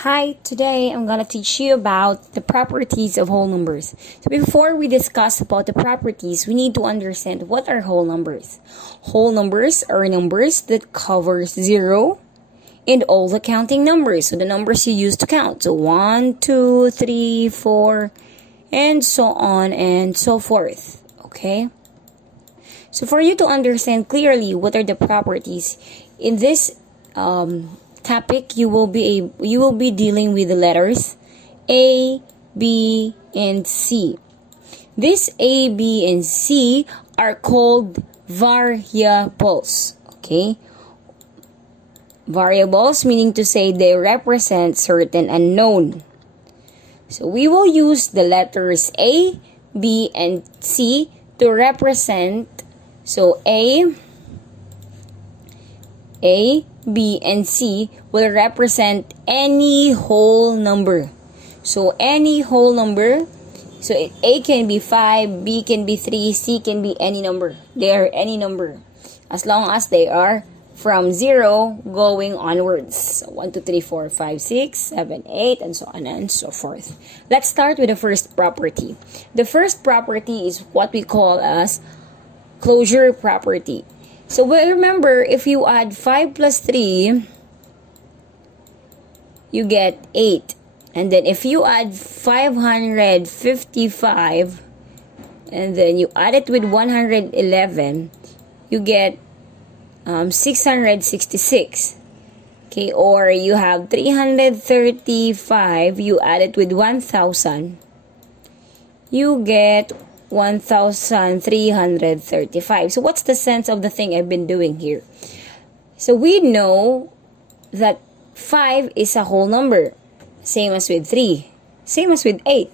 Hi, today I'm gonna teach you about the properties of whole numbers. So before we discuss about the properties, we need to understand what are whole numbers. Whole numbers are numbers that covers 0 and all the counting numbers. So the numbers you use to count. So 1, 2, 3, 4, and so on and so forth. Okay? So for you to understand clearly what are the properties, in this topic, you will be dealing with the letters A, B, and C. These A, B, and C are called variables. Okay? Variables meaning to say they represent certain unknown. So we will use the letters A, B, and C to represent. So A, B, and C will represent any whole number. So any whole number, so A can be 5, B can be 3, C can be any number. They are any number. As long as they are from 0 going onwards. So 1, 2, 3, 4, 5, 6, 7, 8, and so on and so forth. Let's start with the first property. The first property is what we call as closure property. So remember, if you add 5 plus 3, you get 8. And then if you add 555, and then you add it with 111, you get 666. Okay, or you have 335, you add it with 1,000, you get 1,335. So what's the sense of the thing I've been doing here? So we know that 5 is a whole number. Same as with 3. Same as with 8.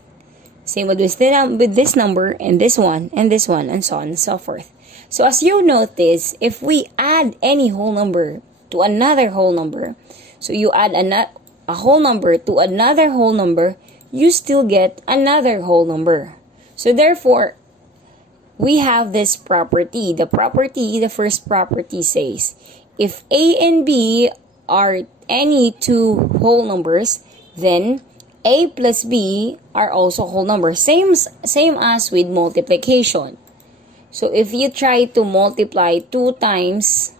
Same with this number and this one and this one and so on and so forth. So as you notice, if we add any whole number to another whole number, so you add a whole number to another whole number, you still get another whole number. So therefore, we have this property. The first property says, if A and B are any two whole numbers, then A plus B are also whole numbers. Same as with multiplication. So if you try to multiply 2 times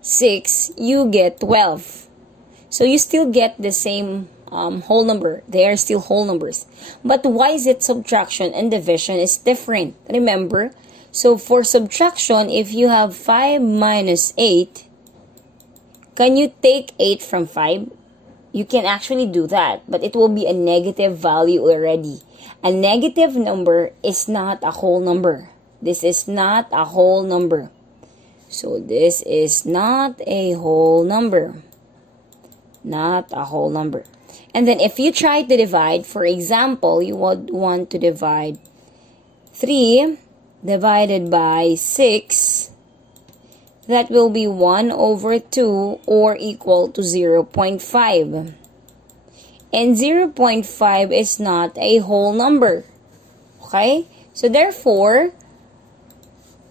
6, you get 12. So you still get the same whole number. They are still whole numbers. But why is it subtraction and division is different? Remember, so for subtraction, if you have 5 minus 8, can you take 8 from 5? You can actually do that, but it will be a negative value already. A negative number is not a whole number. This is not a whole number. So this is not a whole number. Not a whole number. And then if you try to divide, for example, you would want to divide 3 divided by 6. That will be 1 over 2 or equal to 0.5. And 0.5 is not a whole number. Okay? So therefore,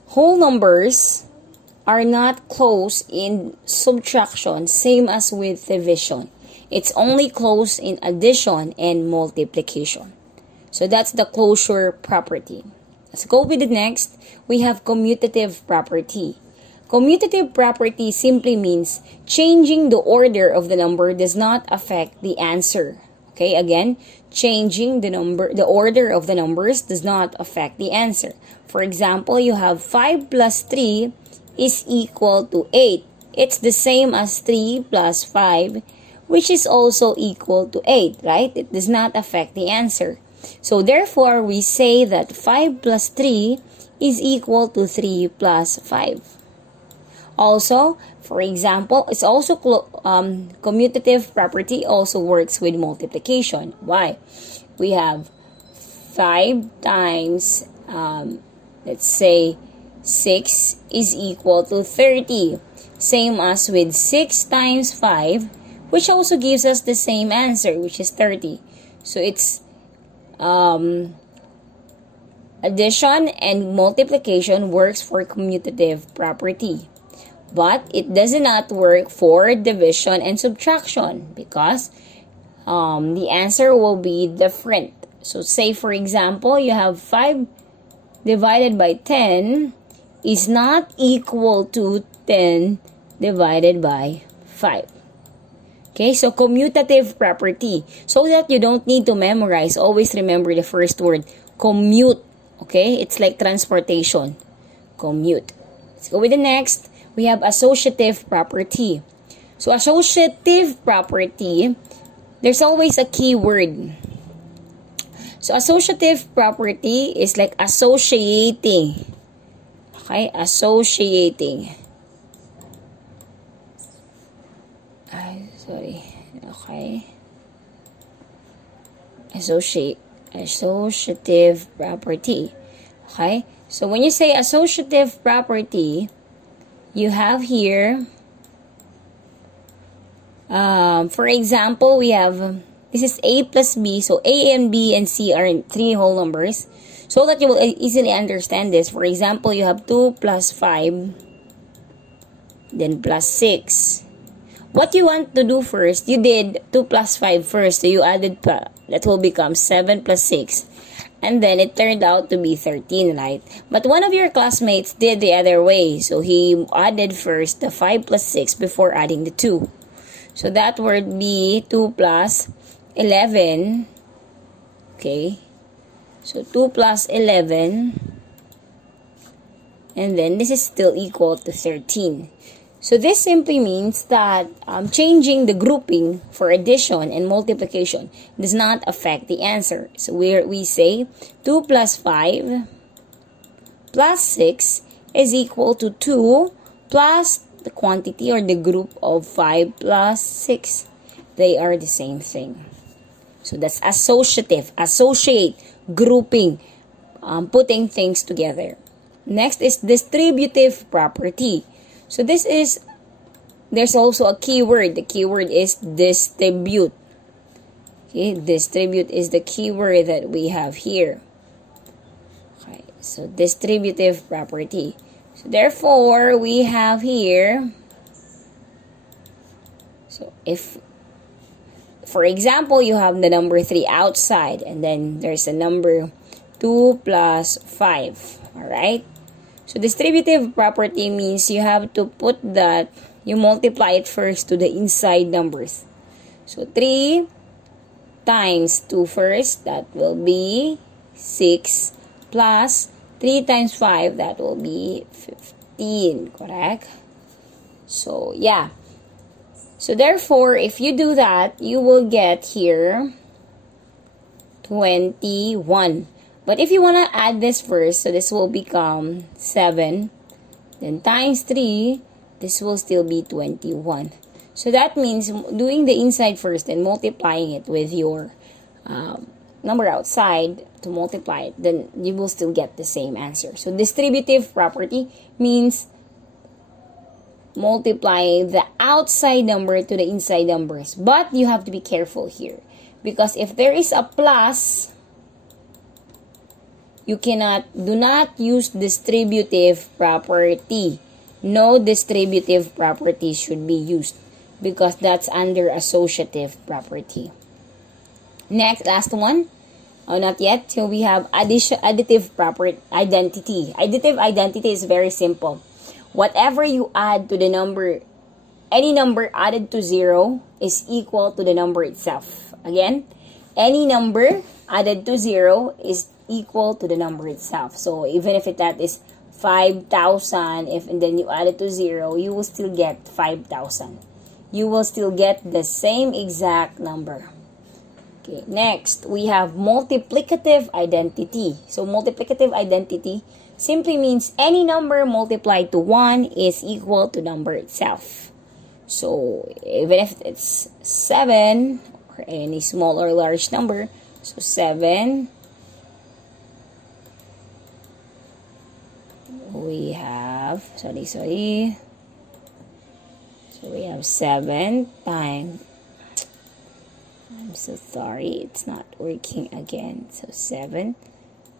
whole numbers are not close in subtraction, same as with division. It's only close in addition and multiplication. So that's the closure property. Let's go with the next. We have commutative property. Commutative property simply means changing the order of the number does not affect the answer. Okay, again, changing the order of the numbers does not affect the answer. For example, you have 5 plus 3 is equal to 8. It's the same as 3 plus 5, which is also equal to 8, right? It does not affect the answer. So therefore, we say that 5 plus 3 is equal to 3 plus 5. Also, for example, it's also commutative property also works with multiplication. Why? We have 5 times, let's say, 6 is equal to 30. Same as with 6 times 5, which also gives us the same answer, which is 30. So it's addition and multiplication works for commutative property. But it does not work for division and subtraction because the answer will be different. So say for example, you have 5 divided by 10 is not equal to 10 divided by 5. Okay, so commutative property. So that you don't need to memorize, always remember the first word, commute. Okay, it's like transportation. Commute. Let's go with the next. We have associative property. So associative property, there's always a key word. So associative property is like associating. Okay, associating. Okay. Associative property. Okay, so when you say associative property, you have here, for example, we have, this is A plus B, so A and B and C are in 3 whole numbers. So that you will easily understand this, for example, you have 2 plus 5, then plus 6. What you want to do first, you did 2 plus 5 first, so you added, that will become 7 plus 6. And then it turned out to be 13, right? But one of your classmates did the other way, so he added first the 5 plus 6 before adding the 2. So that would be 2 plus 11. Okay. So 2 plus 11. And then this is still equal to 13. So this simply means that changing the grouping for addition and multiplication does not affect the answer. So we say 2 plus 5 plus 6 is equal to 2 plus the quantity or the group of 5 plus 6. They are the same thing. So that's associative. Associate, grouping, putting things together. Next is distributive property. So this is, there's also a keyword. The keyword is distribute. Okay, distribute is the keyword that we have here. Okay, so distributive property. So therefore, we have here, so if, for example, you have the number 3 outside, and then there's a number 2 plus 5. Alright? So distributive property means you have to put that, you multiply it first to the inside numbers. So 3 times 2 first, that will be 6, plus 3 times 5, that will be 15, correct? So yeah. So therefore, if you do that, you will get here 21. But if you want to add this first, so this will become 7. Then times 3, this will still be 21. So that means doing the inside first and multiplying it with your number outside to multiply it, then you will still get the same answer. So distributive property means multiplying the outside number to the inside numbers. But you have to be careful here, because if there is a plus, you do not use distributive property. No distributive property should be used because that's under associative property. Next, last one. Oh, not yet. So we have additive property identity. Additive identity is very simple. Whatever you add to the number, any number added to 0 is equal to the number itself. Again, any number added to 0 is equal to the number itself. So even if that is 5,000, and then you add it to 0, you will still get 5,000. You will still get the same exact number. Okay, next we have multiplicative identity. So multiplicative identity simply means any number multiplied to 1 is equal to number itself. So even if it's 7 or any small or large number, so 7, we have, so we have 7 times, I'm so sorry, it's not working again. So 7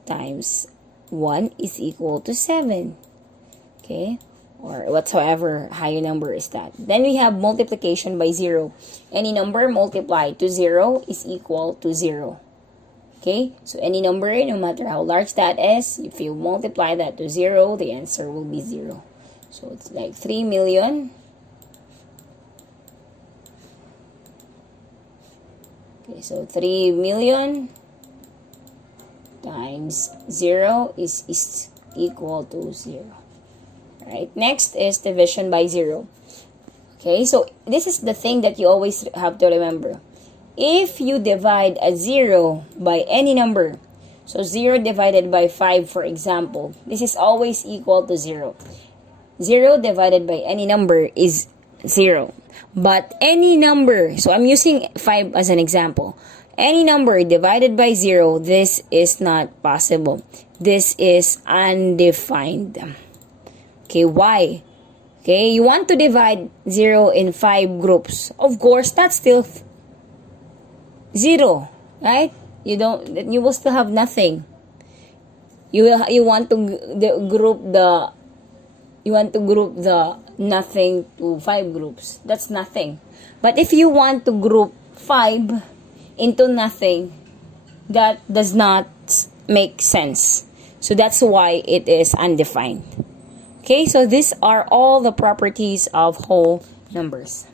times 1 is equal to 7. Okay, or whatsoever higher number is that. Then we have multiplication by 0. Any number multiplied to 0 is equal to 0. Okay, so any number, no matter how large that is, if you multiply that to 0, the answer will be 0. So it's like 3 million. Okay, so 3 million times 0 is equal to 0. Right? Next is division by 0. Okay, so this is the thing that you always have to remember. If you divide a 0 by any number, so 0 divided by 5, for example, this is always equal to 0. 0 divided by any number is 0. But any number, so I'm using 5 as an example. Any number divided by 0, this is not possible. This is undefined. Okay, why? Okay, you want to divide 0 in 5 groups. Of course, that's still 0, right? You will still have nothing. You want to group the nothing to 5 groups. That's nothing. But if you want to group 5 into nothing, that does not make sense. So that's why it is undefined. Okay, so these are all the properties of whole numbers.